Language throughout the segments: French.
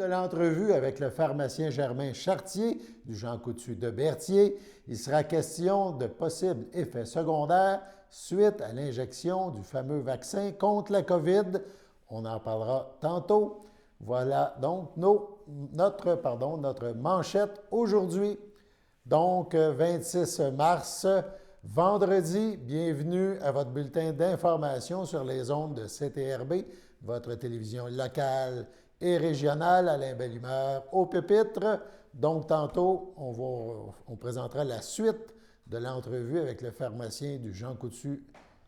de l'entrevue avec le pharmacien Germain Chartier du Jean Coutu de Berthier. Il sera question de possibles effets secondaires suite à l'injection du fameux vaccin contre la COVID. On en parlera tantôt. Voilà donc notre manchette aujourd'hui. Donc, 26 mars, vendredi, bienvenue à votre bulletin d'information sur les ondes de CTRB, votre télévision locale et régionale. Alain Belle-Humeur au pupitre. Donc, tantôt, on présentera la suite de l'entrevue avec le pharmacien du Jean Coutu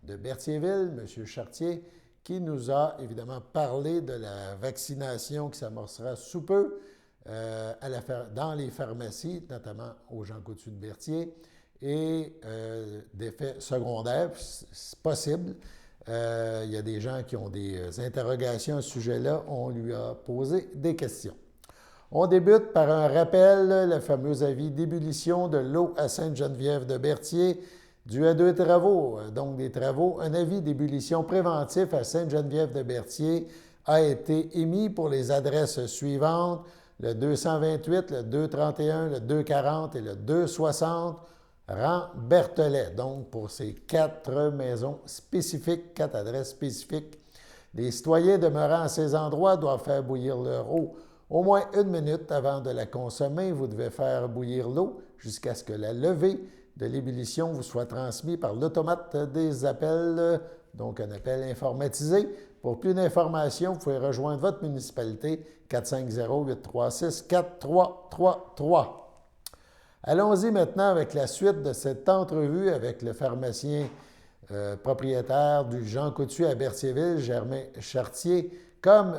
de Berthierville, M. Chartier, qui nous a évidemment parlé de la vaccination qui s'amorcera sous peu dans les pharmacies, notamment au Jean Coutu de Berthier, et d'effets secondaires, c'est possible. Il y a des gens qui ont des interrogations à ce sujet-là. On lui a posé des questions. On débute par un rappel, le fameux avis d'ébullition de l'eau à Sainte-Geneviève de Berthier, dû à deux travaux. Donc, des travaux. Un avis d'ébullition préventif à Sainte-Geneviève de Berthier a été émis pour les adresses suivantes: le 228, le 231, le 240 et le 260, rang Berthelet. Donc, pour ces 4 maisons spécifiques, 4 adresses spécifiques. Les citoyens demeurant à ces endroits doivent faire bouillir leur eau au moins 1 minute avant de la consommer. Vous devez faire bouillir l'eau jusqu'à ce que la levée de l'ébullition vous soit transmise par l'automate des appels, donc un appel informatisé. Pour plus d'informations, vous pouvez rejoindre votre municipalité 450-836-4333. Allons-y maintenant avec la suite de cette entrevue avec le pharmacien propriétaire du Jean Coutu à Berthierville, Germain Chartier. Comme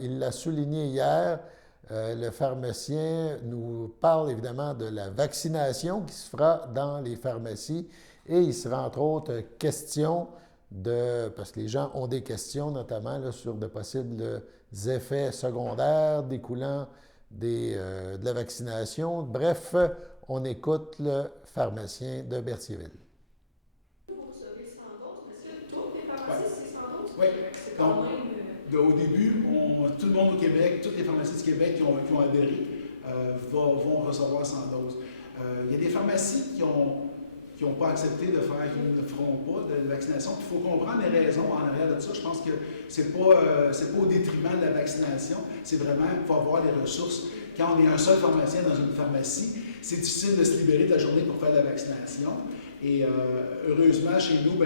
il l'a souligné hier, le pharmacien nous parle évidemment de la vaccination qui se fera dans les pharmacies et il sera entre autres question parce que les gens ont des questions notamment là, sur de possibles effets secondaires découlant de la vaccination. Bref, on écoute le pharmacien de Berthierville. Oui. Donc, au début, tout le monde au Québec, toutes les pharmacies du Québec qui ont adhéré vont recevoir 100 doses. Il y a des pharmacies qui n'ont pas accepté de faire, qui ne feront pas de vaccination. Il faut comprendre les raisons en arrière de ça. Je pense que ce n'est pas au détriment de la vaccination, c'est vraiment qu'il faut avoir les ressources. Quand on est un seul pharmacien dans une pharmacie, c'est difficile de se libérer de la journée pour faire la vaccination. Et heureusement, chez nous, on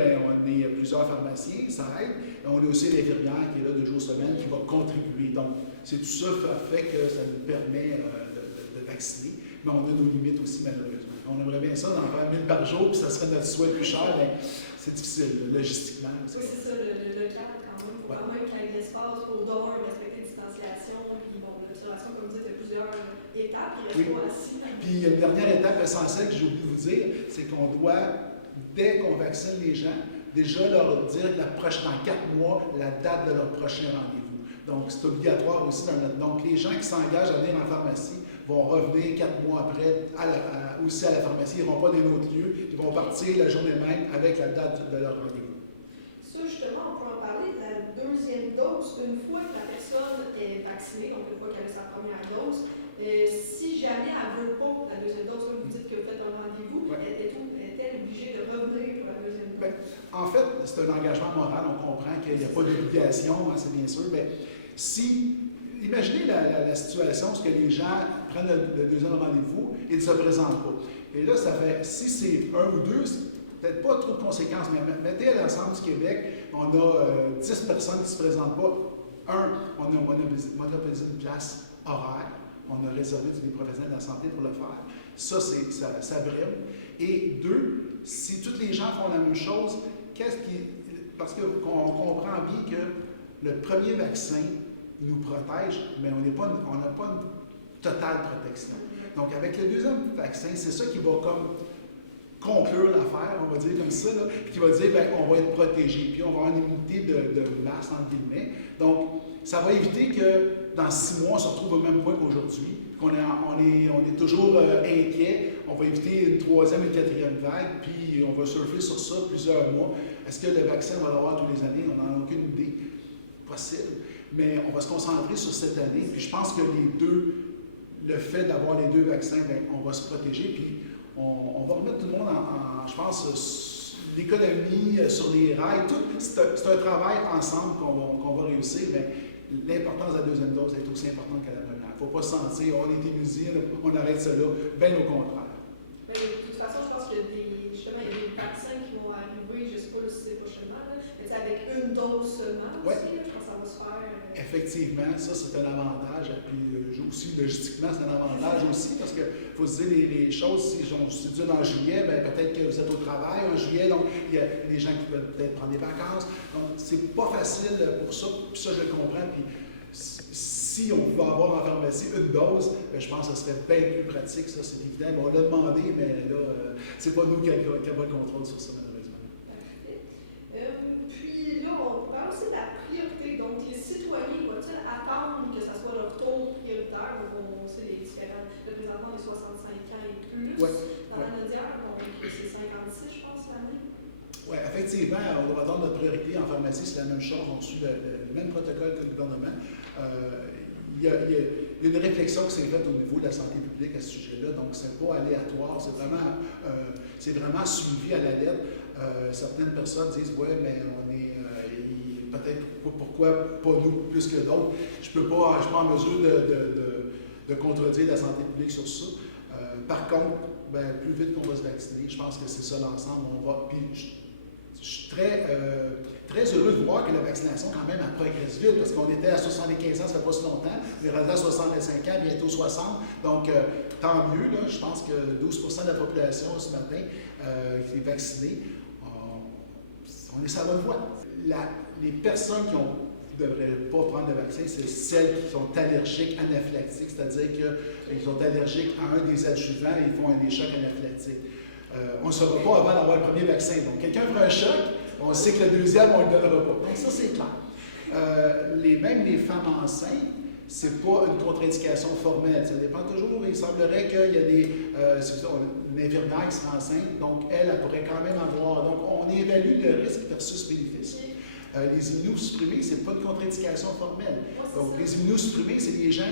est plusieurs pharmaciens, ça aide. Et on a aussi l'infirmière qui est là 2 jours semaine qui va contribuer. Donc, c'est tout ça fait que ça nous permet de vacciner. Mais on a nos limites aussi, malheureusement. On aimerait bien ça, d'en faire 1000 par jour, puis ça serait notre souhait plus cher, mais c'est difficile, logistiquement. Oui, c'est ça, le cadre quand même. Il faut quand même qu'il y ait de l'espace pour respecter la distanciation. Puis l'observation, comme vous dites, il y a plusieurs étapes. Il reste pas assis. Puis une dernière étape essentielle que j'ai oublié de vous dire, c'est qu'on doit, dès qu'on vaccine les gens, déjà leur dire dans 4 mois la date de leur prochain rendez-vous. Donc, c'est obligatoire aussi dans notre... Donc, les gens qui s'engagent à venir en pharmacie vont revenir 4 mois après aussi à la pharmacie. Ils ne vont pas dans un autre lieu. Ils vont partir la journée même avec la date de leur rendez-vous. Ça, justement, on peut en parler de la deuxième dose. Une fois que la personne est vaccinée, donc une fois qu'elle a sa première dose, si jamais elle ne veut pas la deuxième dose, vous dites que vous faites un rendez-vous, est-elle obligée de revenir pour la deuxième dose? En fait, c'est un engagement moral. On comprend qu'il n'y a pas d'obligation, c'est bien sûr. Imaginez la situation où les gens prennent le deuxième rendez-vous et ne se présentent pas. Et là, ça fait, si c'est 1 ou 2, peut-être pas trop de conséquences, mais mettez à l'ensemble du Québec, on a 10 personnes qui ne se présentent pas. On a monopolisé une place horaire. On a réservé des professionnels de la santé pour le faire. Ça brime. Et 2, si tous les gens font la même chose, parce qu'on comprend bien que le premier vaccin nous protège, mais on n'a pas une totale protection. Donc, avec le deuxième vaccin, c'est ça qui va comme conclure l'affaire, on va dire comme ça, là, puis qui va dire, on va être protégé, puis on va avoir une immunité de masse, entre guillemets. Donc, ça va éviter que dans 6 mois, on se retrouve au même point qu'aujourd'hui, qu'on est toujours inquiet. On va éviter une 3e et une 4e vague, puis on va surfer sur ça plusieurs mois. Est-ce que le vaccin va l'avoir tous les années? On n'en a aucune idée possible. Mais on va se concentrer sur cette année. Puis je pense que le fait d'avoir les 2 vaccins, bien, on va se protéger. Puis on va remettre tout le monde je pense, l'économie, sur les rails. Tout, c'est un travail ensemble qu'on va réussir. Mais l'importance de la deuxième dose est aussi importante que la première. Il ne faut pas se sentir, on est immunisé, on arrête cela. Bien au contraire. Mais de toute façon, je pense qu'il y a des vaccins qui vont arriver, je ne sais pas si c'est prochainement, là, mais avec une dose seulement aussi, je pense que ça va se faire. Effectivement, ça c'est un avantage. Puis aussi, logistiquement, c'est un avantage aussi, parce qu'il faut se dire les choses, si c'est dur en juillet, bien, peut-être que vous êtes au travail en juillet, donc il y a des gens qui peuvent peut-être prendre des vacances. Donc, c'est pas facile pour ça, puis ça, je le comprends. Puis si on pouvait avoir en pharmacie une dose, bien, je pense que ce serait bien plus pratique, ça, c'est évident. Mais on l'a demandé, mais là, c'est pas nous qui avons le contrôle sur ça, malheureusement. Parfait. Puis là, on parle aussi de la priorité. Donc, les citoyens vont-ils attendre que ça soit leur tour prioritaire? Donc, on sait les différents, présentement, les 65 ans et plus. Ouais. Dans la Nodière, donc c'est 56, je pense, l'année. Oui, effectivement, on doit attendre notre priorité en pharmacie, c'est la même chose. On suit le même protocole que le gouvernement. Il y a une réflexion qui s'est faite au niveau de la santé publique à ce sujet-là, donc c'est pas aléatoire, c'est vraiment suivi à la lettre. Certaines personnes disent « Oui, mais on est peut-être pourquoi pas nous plus que d'autres. » Je ne suis pas en mesure de contredire la santé publique sur ça. Par contre, ben, plus vite qu'on va se vacciner, je pense que c'est ça l'ensemble. Puis je suis très heureux de voir que la vaccination, quand même, elle progresse vite, parce qu'on était à 75 ans, ça fait pas si longtemps, on est rendu à 65 ans, bientôt 60. Donc, tant mieux, là, je pense que 12% de la population ce matin qui est vaccinée, on est sur la bonne voie. Les personnes qui ne devraient pas prendre le vaccin, c'est celles qui sont allergiques anaphylactiques, c'est-à-dire qu'ils sont allergiques à un des adjuvants et ils font des chocs anaphylactiques. On ne saura pas avant d'avoir le premier vaccin. Donc, quelqu'un fera un choc, on sait que le deuxième, on ne le donnera pas. Donc, ça, c'est clair. Même les femmes enceintes, ce n'est pas une contre-indication formelle. Ça dépend toujours. Il semblerait qu'il y a une infirmière qui sera enceinte, donc elle pourrait quand même avoir. Donc, on évalue le risque versus bénéfice. Les immunosupprimés, ce n'est pas une contre-indication formelle. Donc, les immunosupprimés, c'est des gens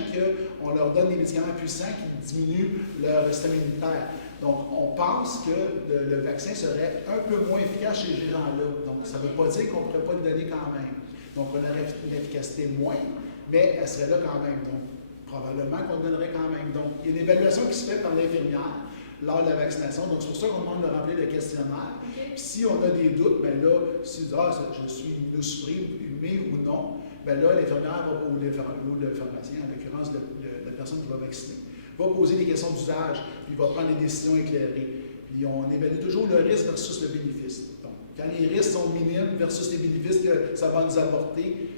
qu'on leur donne des médicaments puissants qui diminuent leur système immunitaire. Donc, on pense que le vaccin serait un peu moins efficace chez ces gens-là. Donc, ça ne veut pas dire qu'on ne pourrait pas le donner quand même. Donc, on aurait une efficacité moindre, mais elle serait là quand même. Donc, probablement qu'on le donnerait quand même. Donc, il y a une évaluation qui se fait par l'infirmière lors de la vaccination. Donc, c'est pour ça qu'on demande de remplir le questionnaire. Puis, si on a des doutes, bien là, si je suis immunosupprimé ou non, bien là, l'infirmière ou le pharmacien, en l'occurrence la personne qui va vacciner, va poser des questions d'usage, puis va prendre des décisions éclairées. Puis on évalue toujours le risque versus le bénéfice. Donc, quand les risques sont minimes versus les bénéfices que ça va nous apporter,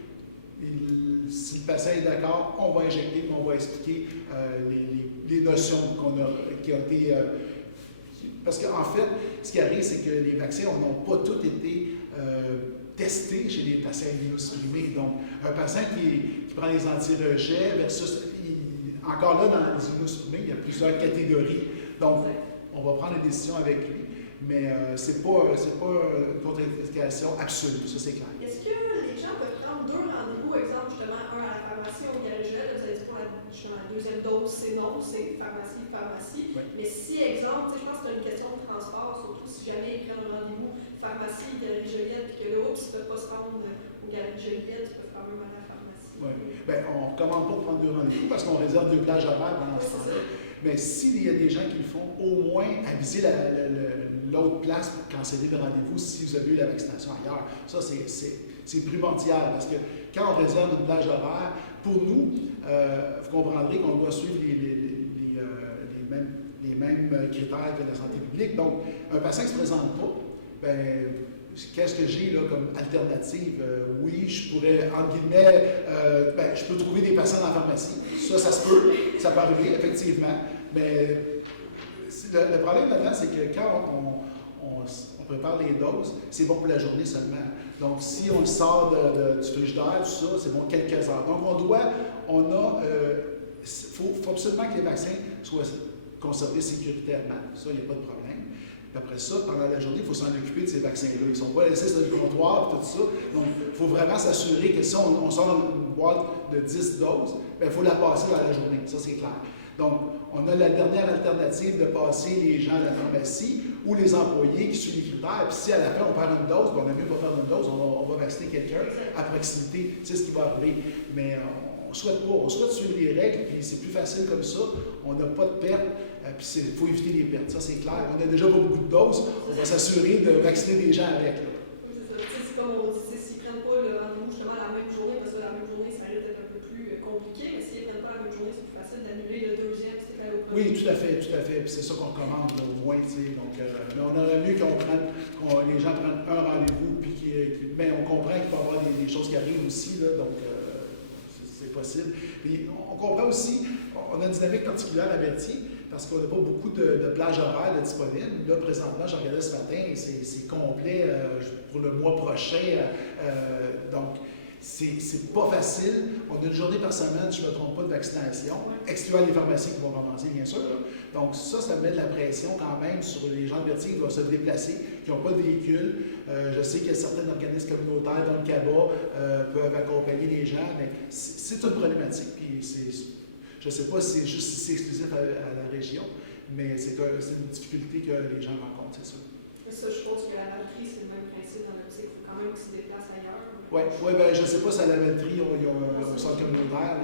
si le patient est d'accord, on va injecter, puis on va expliquer les notions qui ont été... parce qu'en fait, ce qui arrive, c'est que les vaccins n'ont pas tous été testés chez les patients immunosupprimés. Donc, un patient qui prend les anti-rejets versus... Encore là, dans les immunosupprimés, il y a plusieurs catégories. Donc, on va prendre des décisions avec lui. Mais ce n'est pas une contre-indication absolue, ça c'est clair. Est-ce que les gens peuvent prendre 2 rendez-vous, exemple, justement, un à la pharmacie, au Garigel, vous avez dit pour la deuxième dose, c'est non, c'est pharmacie. Oui. Mais si, exemple, je pense que c'est une question de transport, surtout si jamais ils prennent un rendez-vous pharmacie, Garigel, puis que là, ils ne peuvent pas se rendre au Garigel, ils peuvent quand même aller à la pharmacie. Oui. Bien, on ne recommande pas de prendre 2 rendez-vous parce qu'on réserve 2 plages horaires pendant ce temps-là. Mais s'il y a des gens qui le font, au moins aviser l'autre place pour canceller le rendez-vous si vous avez eu la vaccination ailleurs. Ça, c'est primordial parce que quand on réserve une plage horaire, pour nous, vous comprendrez qu'on doit suivre les mêmes critères que la santé publique. Donc, un patient qui ne se présente pas, ben, qu'est-ce que j'ai là comme alternative? Oui, je pourrais, entre guillemets, je peux trouver des patients dans la pharmacie. Ça se peut, ça peut arriver, effectivement. Mais le problème là-dedans, c'est que quand on prépare les doses, c'est bon pour la journée seulement. Donc, si on le sort du frigidaire, tout ça, c'est bon quelques heures. Donc, faut absolument que les vaccins soient conservés sécuritairement. Ça, il n'y a pas de problème. Puis après ça, pendant la journée, il faut s'en occuper de ces vaccins-là. Ils ne sont pas laissés sur le comptoir et tout ça. Donc, il faut vraiment s'assurer que si on sort une boîte de 10 doses, il faut la passer dans la journée. Ça, c'est clair. Donc, on a la dernière alternative de passer les gens à la pharmacie ou les employés qui suivent les critères. Puis si à la fin, on perd une dose, on n'a mieux pas faire une dose, on va vacciner quelqu'un à proximité. C'est ce qui va arriver. Mais on ne souhaite pas. On souhaite suivre les règles, puis c'est plus facile comme ça. On n'a pas de perte, puis il faut éviter les pertes. Ça, c'est clair. On n'a déjà pas beaucoup de doses. On va s'assurer de vacciner des gens avec. Là. C'est comme on dit, s'ils ne prennent pas le rendez-vous justement la même journée, parce que la même journée, ça risque d'être un peu plus compliqué, mais s'ils ne prennent pas la même journée, c'est plus facile d'annuler le deuxième, c'est à l'autre. Oui, tout à fait, tout à fait. Puis c'est ça qu'on recommande, là, au moins, tu sais. Donc, mais on aurait mieux les gens prennent un rendez-vous, puis mais on comprend qu'il peut y avoir des choses qui arrivent aussi, là, donc c'est possible. Puis on comprend aussi, on a une dynamique particulière à Berthier, parce qu'on n'a pas beaucoup de plages horaires disponibles. Là, présentement, j'ai regardé ce matin, c'est complet pour le mois prochain. Donc, c'est pas facile. On a une journée par semaine, je ne me trompe pas, de vaccination, excluant les pharmacies qui vont commencer, bien sûr. Donc, ça met de la pression quand même sur les gens de Berthier qui doivent se déplacer, qui n'ont pas de véhicule. Je sais qu'il y a certains organismes communautaires, dont le CABA, peuvent accompagner les gens, mais c'est une problématique. Puis je ne sais pas si c'est exclusif à la région, mais c'est une difficulté que les gens rencontrent, c'est sûr. Ça, je pense que la laveterie, c'est le même principe dans l'optique. Il faut quand même qu'ils se déplacent ailleurs. Oui, ben, je ne sais pas si à la laveterie, ils ont un centre communautaire.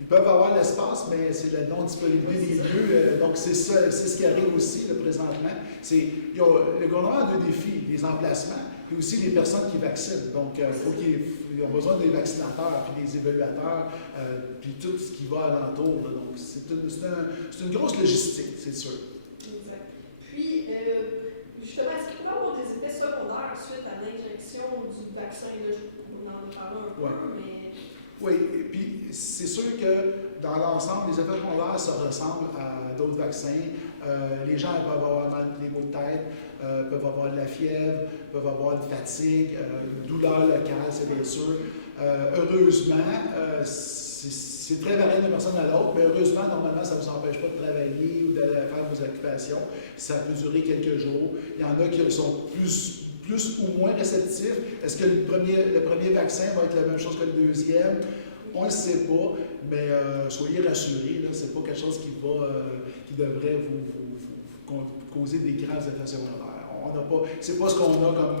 Ils peuvent avoir l'espace, mais c'est la non-disponibilité des lieux. Donc, c'est ce qui arrive aussi là, présentement. Le gouvernement a deux défis, les emplacements, et aussi les personnes qui vaccinent. Donc, ils ont besoin des vaccinateurs, puis des évaluateurs, puis tout ce qui va alentour. Là. Donc, c'est une grosse logistique, c'est sûr. Exact. Puis, justement, est-ce qu'il peut y avoir des effets secondaires suite à l'injection du vaccin? Là, on en a parlé un peu, mais... Oui, et puis c'est sûr que dans l'ensemble, les effets secondaires se ressemblent à d'autres vaccins. Les gens peuvent avoir des maux de tête, peuvent avoir de la fièvre, peuvent avoir une fatigue, une douleur locale, c'est bien sûr. Heureusement, c'est très varié d'une personne à l'autre, mais heureusement, normalement, ça ne vous empêche pas de travailler ou de faire vos occupations. Ça peut durer quelques jours. Il y en a qui sont plus ou moins réceptifs. Est-ce que le premier vaccin va être la même chose que le deuxième? On ne le sait pas, mais soyez rassurés, ce n'est pas quelque chose qui devrait vous causer des graves effets secondaires. C'est pas ce qu'on a comme...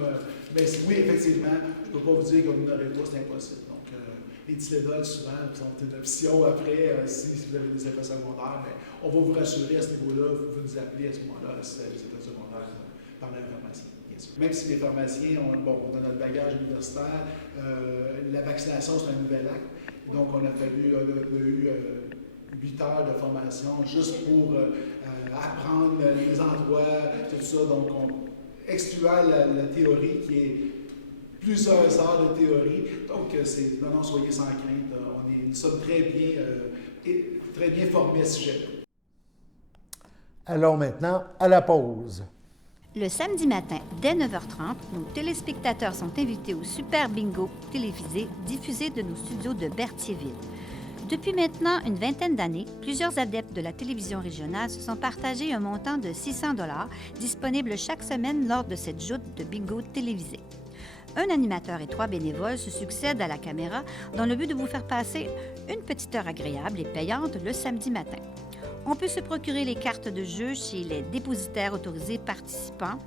mais oui, effectivement, je ne peux pas vous dire que vous n'aurez pas, c'est impossible. Donc, les Tylenol, souvent, sont une option après, si vous avez des effets secondaires, mais on va vous rassurer à ce niveau-là, vous nous appelez à ce moment-là, si vous avez des effets secondaires, par la pharmacie. Même si les pharmaciens ont notre bagage universitaire, la vaccination, c'est un nouvel acte. Donc, on a eu 8 heures de formation juste pour apprendre les endroits, tout ça. Donc, excluant la théorie qui est plusieurs heures de théorie. Donc, non, soyez sans crainte. Nous sommes très bien formés à ce sujet-là. Allons maintenant à la pause. Le samedi matin, dès 9h30, nos téléspectateurs sont invités au Super Bingo télévisé diffusé de nos studios de Berthierville. Depuis maintenant une vingtaine d'années, plusieurs adeptes de la télévision régionale se sont partagés un montant de 600 $ disponible chaque semaine lors de cette joute de bingo télévisé. Un animateur et 3 bénévoles se succèdent à la caméra dans le but de vous faire passer une petite heure agréable et payante le samedi matin. On peut se procurer les cartes de jeu chez les dépositaires autorisés participants,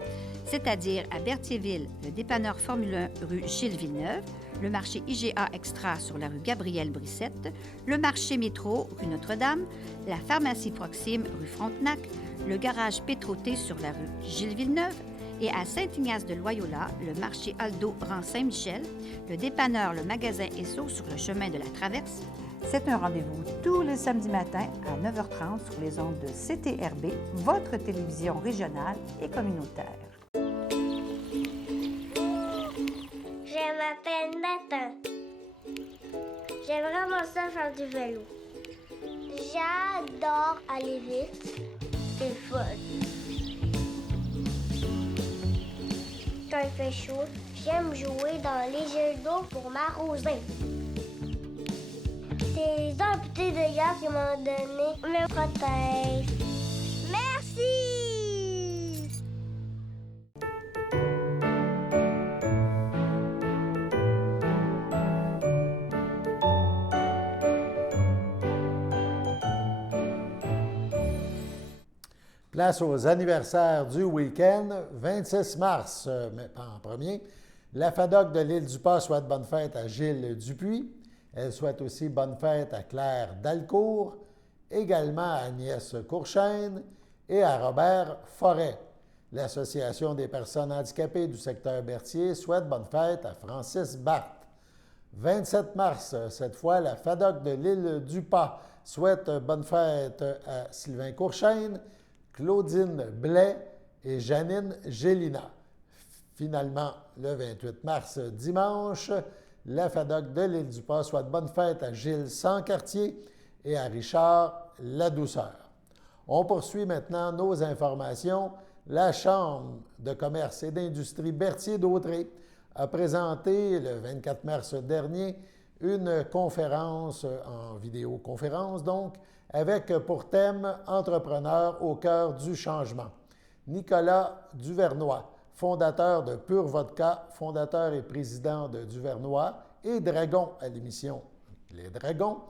c'est-à-dire à Berthierville, le dépanneur Formule 1 rue Gilles Villeneuve, le marché IGA Extra sur la rue Gabriel-Brissette, le marché Métro rue Notre-Dame, la pharmacie Proxime rue Frontenac, le garage Pétroté sur la rue Gilles Villeneuve et à Saint-Ignace-de-Loyola, le marché Aldo rang Saint-Michel, le dépanneur Le Magasin Esso sur le chemin de la Traverse. C'est un rendez-vous tous les samedis matins à 9h30 sur les ondes de CTRB, votre télévision régionale et communautaire. Je m'appelle Nathan. J'aime vraiment ça faire du vélo. J'adore aller vite. C'est fun. Quand il fait chaud, j'aime jouer dans les jeux d'eau pour m'arroser. Ces amputés de gaz qui m'ont donné me protègent. Merci! Place aux anniversaires du week-end. 26 mars, mais pas en premier. La FADOC de l'Île-du-Pas souhaite bonne fête à Gilles Dupuis. Elle souhaite aussi bonne fête à Claire Dalcourt, également à Agnès Courchaine et à Robert Forêt. L'Association des personnes handicapées du secteur Berthier souhaite bonne fête à Francis Barthes. 27 mars, cette fois, la FADOC de l'Île-du-Pas souhaite bonne fête à Sylvain Courchaine, Claudine Blais et Janine Gélina. Finalement, le 28 mars, dimanche, la FADOC de l'Île-du-Pas souhaite bonne fête à Gilles Sancartier et à Richard Ladouceur. On poursuit maintenant nos informations. La Chambre de commerce et d'industrie Berthier-Dautré a présenté le 24 mars dernier une conférence en vidéoconférence, donc, avec pour thème « Entrepreneurs au cœur du changement ». Nicolas Duvernois, fondateur de Pure Vodka, fondateur et président de Duvernois, et Dragon à l'émission Les Dragons.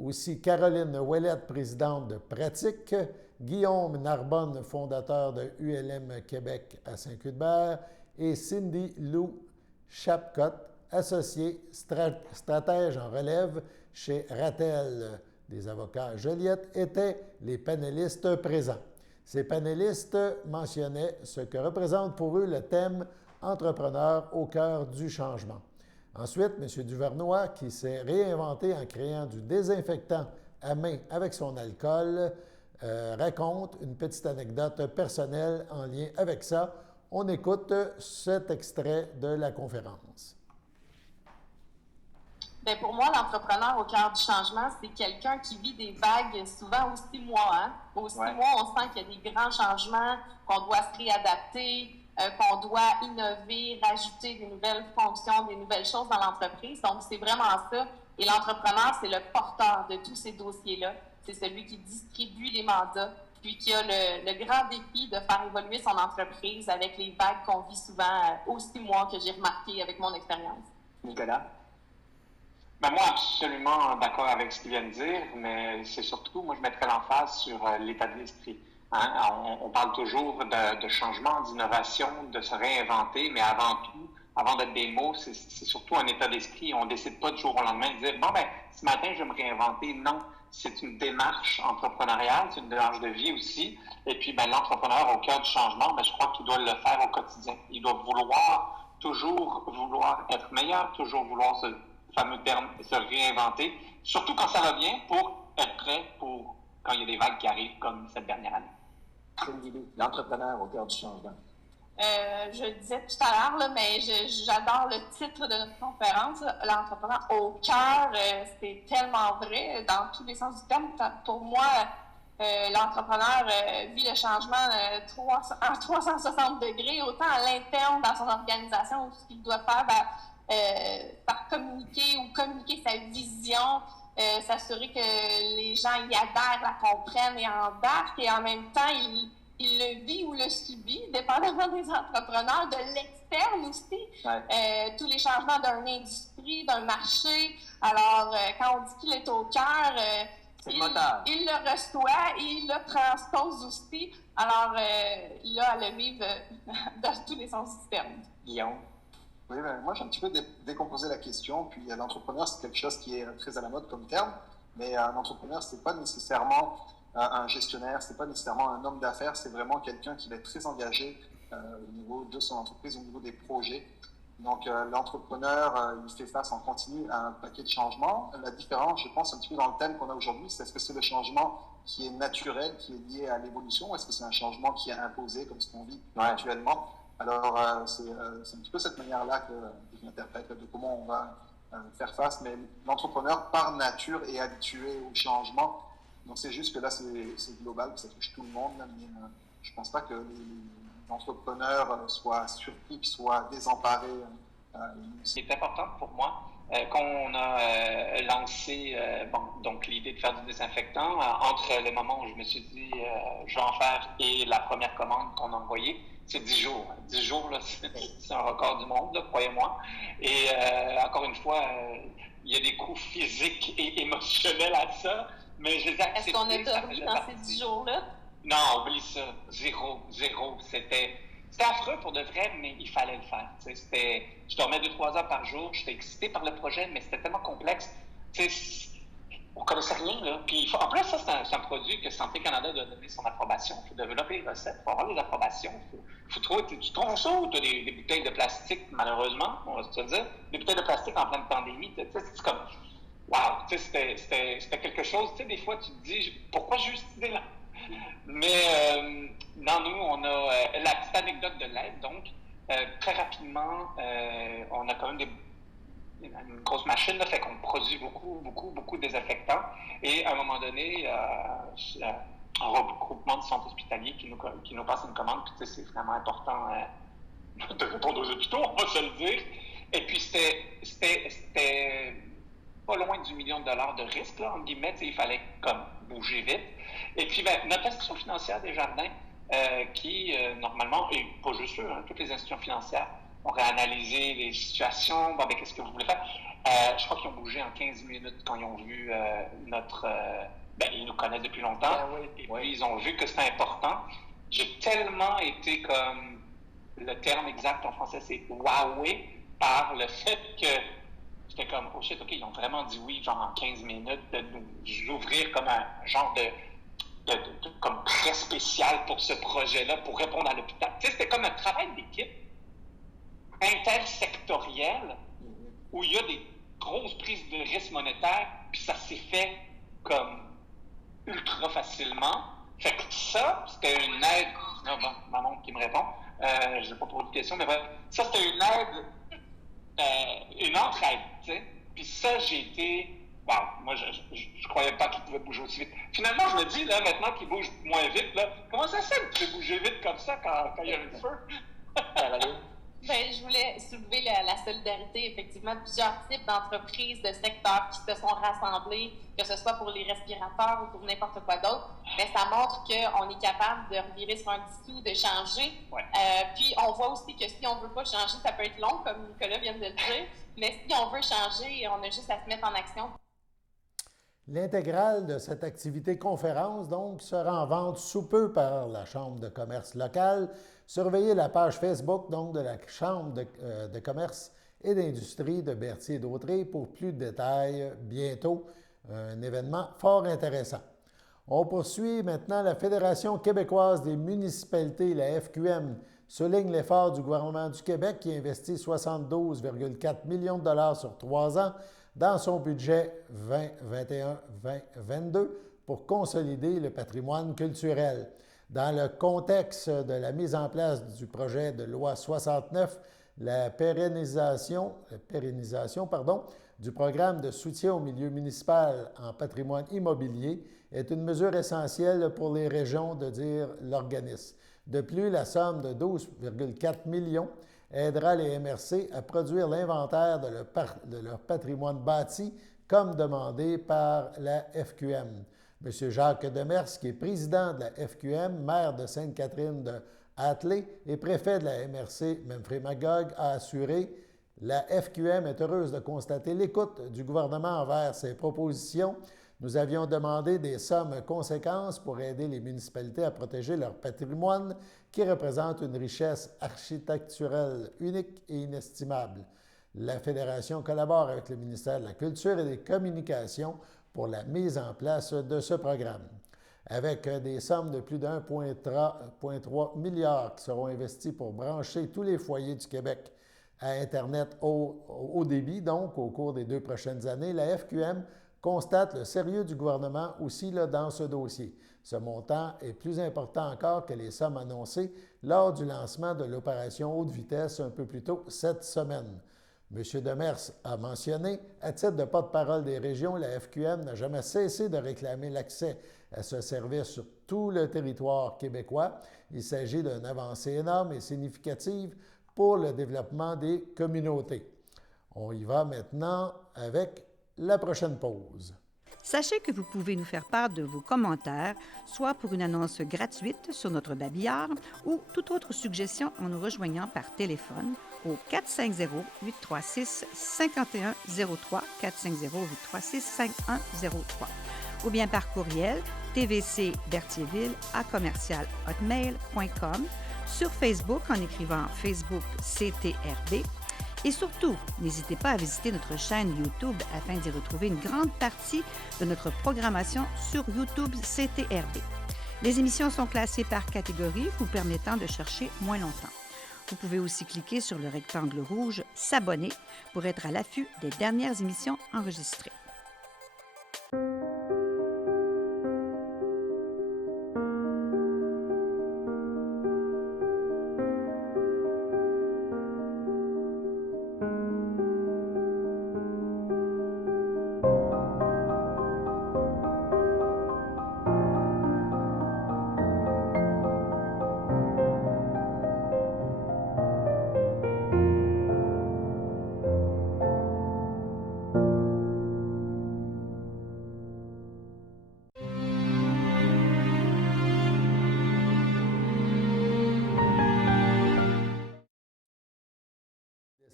Aussi Caroline Ouellette, présidente de Pratique, Guillaume Narbonne, fondateur de ULM Québec à Saint-Cuthbert, et Cindy Lou Chapcott, associée stratège en relève chez Rattel des avocats Joliette, étaient les panélistes présents. Ces panélistes mentionnaient ce que représente pour eux le thème « Entrepreneurs au cœur du changement ». Ensuite, M. Duvernois, qui s'est réinventé en créant du désinfectant à main avec son alcool, raconte une petite anecdote personnelle en lien avec ça. On écoute cet extrait de la conférence. Bien, pour moi, l'entrepreneur au cœur du changement, c'est quelqu'un qui vit des vagues souvent aux 6 mois. Hein? Aux 6 mois, on sent qu'il y a des grands changements, qu'on doit se réadapter, qu'on doit innover, rajouter des nouvelles fonctions, des nouvelles choses dans l'entreprise. Donc, c'est vraiment ça. Et l'entrepreneur, c'est le porteur de tous ces dossiers-là. C'est celui qui distribue les mandats, puis qui a le grand défi de faire évoluer son entreprise avec les vagues qu'on vit souvent aux 6 mois que j'ai remarqué avec mon expérience. Nicolas? Ben moi, absolument d'accord avec ce qu'il vient de dire, mais c'est surtout, moi, je mettrais l'emphase sur l'état d'esprit. Hein? On parle toujours de changement, d'innovation, de se réinventer, mais avant tout, avant d'être des mots, c'est surtout un état d'esprit. On ne décide pas du jour au lendemain de dire « Bon, ben ce matin, je vais me réinventer ». Non, c'est une démarche entrepreneuriale, c'est une démarche de vie aussi. Et puis, ben, l'entrepreneur au cœur du changement, ben, je crois qu'il doit le faire au quotidien. Il doit toujours vouloir être meilleur, toujours vouloir fameux terme, se réinventer, surtout quand ça va bien, pour être prêt pour quand il y a des vagues qui arrivent comme cette dernière année. L'entrepreneur au cœur du changement. Je le disais tout à l'heure, là, mais j'adore le titre de notre conférence, l'entrepreneur au cœur. C'est tellement vrai dans tous les sens du terme. Pour moi, l'entrepreneur vit le changement en 360 degrés, autant à l'interne dans son organisation, où ce qu'il doit faire, par communiquer sa vision, s'assurer que les gens y adhèrent, la comprennent et embarquent, et en même temps, il le vit ou le subit, dépendamment des entrepreneurs, de l'externe aussi. Ouais. Tous les changements d'une industrie, d'un marché. Alors, quand on dit qu'il est au cœur, il le reçoit et il le transpose aussi. Alors, il a à le vivre dans tous les sens du terme. Guillaume? Oui, ben, moi, j'ai un petit peu décomposé la question. Puis, l'entrepreneur, c'est quelque chose qui est très à la mode comme terme. Mais un entrepreneur, c'est pas nécessairement un gestionnaire, c'est pas nécessairement un homme d'affaires. C'est vraiment quelqu'un qui va être très engagé au niveau de son entreprise, au niveau des projets. Donc, l'entrepreneur, il fait face en continu à un paquet de changements. La différence, je pense, un petit peu dans le thème qu'on a aujourd'hui, c'est est-ce que c'est le changement qui est naturel, qui est lié à l'évolution, ou est-ce que c'est un changement qui est imposé, comme ce qu'on vit actuellement? Alors, c'est un petit peu cette manière-là que je m'interprète de comment on va faire face. Mais l'entrepreneur, par nature, est habitué au changement. Donc, c'est juste que là, c'est global, ça touche tout le monde. Mais je ne pense pas que les entrepreneurs soient surpris, qu'ils soient désemparés. C'est important pour moi. Quand on a lancé donc l'idée de faire du désinfectant, entre le moment où je me suis dit je vais en faire et la première commande qu'on a envoyée, c'est 10 jours. 10 jours, là, c'est un record du monde, croyez-moi. Et encore une fois, il y a des coûts physiques et émotionnels à ça, mais je les ai acceptés. Est-ce qu'on a dormi dans ces 10 jours-là? Non, oublie ça. Zéro. C'était affreux pour de vrai, mais il fallait le faire. Je dormais 2-3 heures par jour. J'étais excité par le projet, mais c'était tellement complexe. On ne connaissait rien, là. Puis, en plus, ça, c'est un produit que Santé Canada doit donner son approbation. Il faut développer les recettes, il faut avoir les approbations. Faut trouver, tu trouves ça ou tu as des bouteilles de plastique, malheureusement, on va se dire. Des bouteilles de plastique en pleine pandémie, c'est comme, wow, c'était quelque chose. Des fois, tu te dis, pourquoi juste cette idée-là? Mais, non, nous, on a la petite anecdote de l'aide. Donc, très rapidement, on a quand même une grosse machine, là, fait qu'on produit beaucoup de désinfectants. Et à un moment donné, un regroupement de centres hospitaliers qui nous passe une commande, puis c'est vraiment important de répondre aux hôpitaux, on va se le dire. Et puis c'était pas loin du $1 million de risque, là, entre guillemets, il fallait comme bouger vite. Et puis notre institution financière Desjardins, qui normalement, et pas juste eux, toutes les institutions financières, ont réanalysé les situations. Bon, ben, qu'est-ce que vous voulez faire? Je crois qu'ils ont bougé en 15 minutes quand ils ont vu notre... ils nous connaissent depuis longtemps. Puis ils ont vu que c'était important. J'ai tellement été comme... Le terme exact en français, c'est « wowé » par le fait que j'étais comme « oh shit, OK, ils ont vraiment dit oui, genre en 15 minutes, de nous ouvrir comme un genre de comme très spécial pour ce projet-là, pour répondre à l'hôpital. » Tu sais, c'était comme un travail d'équipe intersectoriel où il y a des grosses prises de risques monétaires, puis ça s'est fait comme ultra facilement. Fait que ça, c'était une aide... Non, bon, ma montre qui me répond. Je n'ai pas posé de question, mais bref. Ça, c'était une aide, une entraide, tu sais. Puis ça, j'ai été... Wow, moi, je croyais pas qu'il pouvait bouger aussi vite. Finalement, je me dis, là, maintenant qu'il bouge moins vite, là, comment ça se fait que tu peux bouger vite comme ça quand il y a un feu? Je voulais soulever la solidarité, effectivement, plusieurs types d'entreprises, de secteurs qui se sont rassemblés, que ce soit pour les respirateurs ou pour n'importe quoi d'autre. Mais ça montre qu'on est capable de revirer sur un petit sou, de changer. Ouais. Puis on voit aussi que si on ne veut pas changer, ça peut être long, comme Nicolas vient de le dire. Mais si on veut changer, on a juste à se mettre en action. L'intégrale de cette activité conférence, donc, sera en vente sous peu par la Chambre de commerce locale. Surveillez la page Facebook, donc, de la Chambre de commerce et d'industrie de Berthier-d'Autrey pour plus de détails bientôt. Un événement fort intéressant. On poursuit maintenant. La Fédération québécoise des municipalités, la FQM, souligne l'effort du gouvernement du Québec qui investit 72,4 millions de dollars sur 3 ans dans son budget 2021-2022 pour consolider le patrimoine culturel. Dans le contexte de la mise en place du projet de loi 69, la pérennisation du programme de soutien au milieu municipal en patrimoine immobilier est une mesure essentielle pour les régions, de dire l'organisme. De plus, la somme de 12,4 millions aidera les MRC à produire l'inventaire de leur patrimoine bâti, comme demandé par la FQM. M. Jacques Demers, qui est président de la FQM, maire de Sainte-Catherine de Hatley et préfet de la MRC Memphrey-Magog, a assuré « La FQM est heureuse de constater l'écoute du gouvernement envers ses propositions. Nous avions demandé des sommes conséquentes pour aider les municipalités à protéger leur patrimoine qui représente une richesse architecturale unique et inestimable. La Fédération collabore avec le ministère de la Culture et des Communications pour la mise en place de ce programme. Avec des sommes de plus d'1,3 milliard qui seront investies pour brancher tous les foyers du Québec à Internet haut débit, donc au cours des 2 prochaines années, la FQM constate le sérieux du gouvernement aussi dans ce dossier. Ce montant est plus important encore que les sommes annoncées lors du lancement de l'opération haute vitesse un peu plus tôt cette semaine. M. Demers a mentionné, à titre de porte-parole des régions, la FQM n'a jamais cessé de réclamer l'accès à ce service sur tout le territoire québécois. Il s'agit d'une avancée énorme et significative pour le développement des communautés. On y va maintenant avec la prochaine pause. Sachez que vous pouvez nous faire part de vos commentaires, soit pour une annonce gratuite sur notre babillard ou toute autre suggestion en nous rejoignant par téléphone au 450-836-5103, 450-836-5103, ou bien par courriel tvcberthierville@hotmail.com, sur Facebook en écrivant Facebook CTRB. Et surtout, n'hésitez pas à visiter notre chaîne YouTube afin d'y retrouver une grande partie de notre programmation sur YouTube CTRB. Les émissions sont classées par catégorie, vous permettant de chercher moins longtemps. Vous pouvez aussi cliquer sur le rectangle rouge « S'abonner » pour être à l'affût des dernières émissions enregistrées.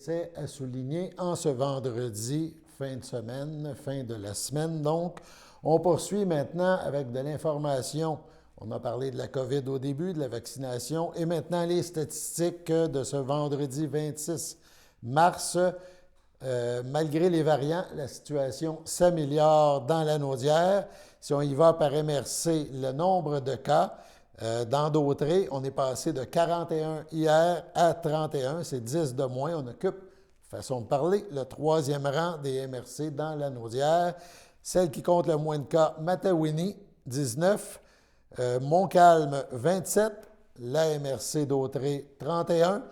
C'est à souligner en ce vendredi, fin de semaine, fin de la semaine. Donc, on poursuit maintenant avec de l'information. On a parlé de la COVID au début, de la vaccination, et maintenant les statistiques de ce vendredi 26 mars. Malgré les variants, la situation s'améliore dans la Naudière. Si on y va par MRC, le nombre de cas, dans Dautrey, on est passé de 41 hier à 31, c'est 10 de moins. On occupe, façon de parler, le 3e rang des MRC dans la Naudière. Celle qui compte le moins de cas, Matawini, 19, Montcalm, 27, la MRC Dautrey, 31,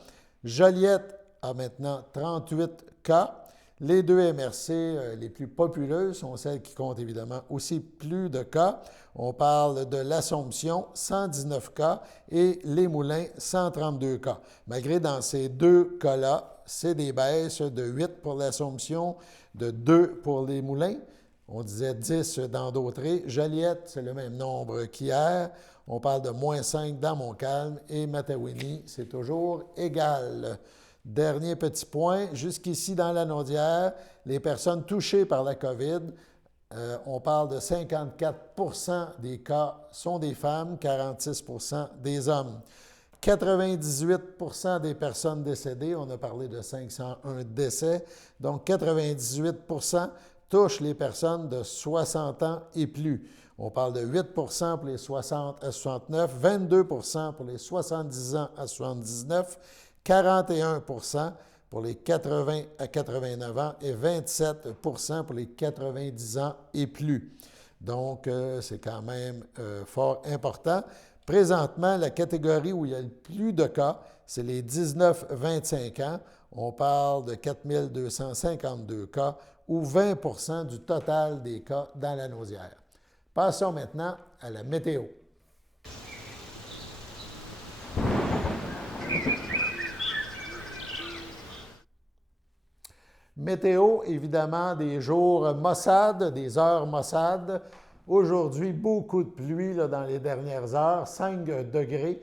Joliette a maintenant 38 cas. Les deux MRC les plus populeuses sont celles qui comptent évidemment aussi plus de cas. On parle de l'Assomption, 119 cas, et les Moulins, 132 cas. Malgré dans ces deux cas-là, c'est des baisses de 8 pour l'Assomption, de 2 pour les Moulins. On disait 10 dans Dautrey. Joliette, c'est le même nombre qu'hier. On parle de moins 5 dans Montcalm, et Matawini, c'est toujours égal. Dernier petit point, jusqu'ici dans la Naudière, les personnes touchées par la COVID, on parle de 54 des cas sont des femmes, 46 des hommes. 98 des personnes décédées, on a parlé de 501 décès, donc 98 touchent les personnes de 60 ans et plus. On parle de 8 pour les 60 à 69, 22 pour les 70 ans à 79, 41 pour les 80 à 89 ans et 27 pour les 90 ans et plus. Donc, c'est quand même fort important. Présentement, la catégorie où il y a le plus de cas, c'est les 19-25 ans. On parle de 4 252 cas ou 20 du total des cas dans la Naudière. Passons maintenant à la météo. Météo, évidemment, des jours maussades, des heures maussades. Aujourd'hui, beaucoup de pluie là, dans les dernières heures, 5 degrés.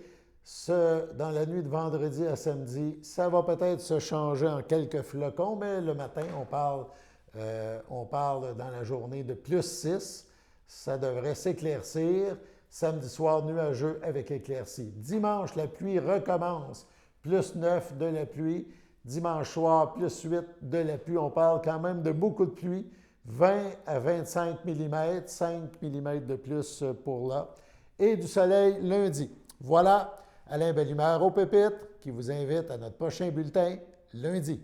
Dans la nuit de vendredi à samedi, ça va peut-être se changer en quelques flocons, mais le matin, on parle dans la journée de plus 6. Ça devrait s'éclaircir. Samedi soir, nuageux avec éclaircie. Dimanche, la pluie recommence. Plus 9 de la pluie. Dimanche soir, plus 8 de la pluie. On parle quand même de beaucoup de pluie. 20 à 25 mm, 5 mm de plus pour là. Et du soleil lundi. Voilà, Alain Bellumeur au Pépitre qui vous invite à notre prochain bulletin lundi.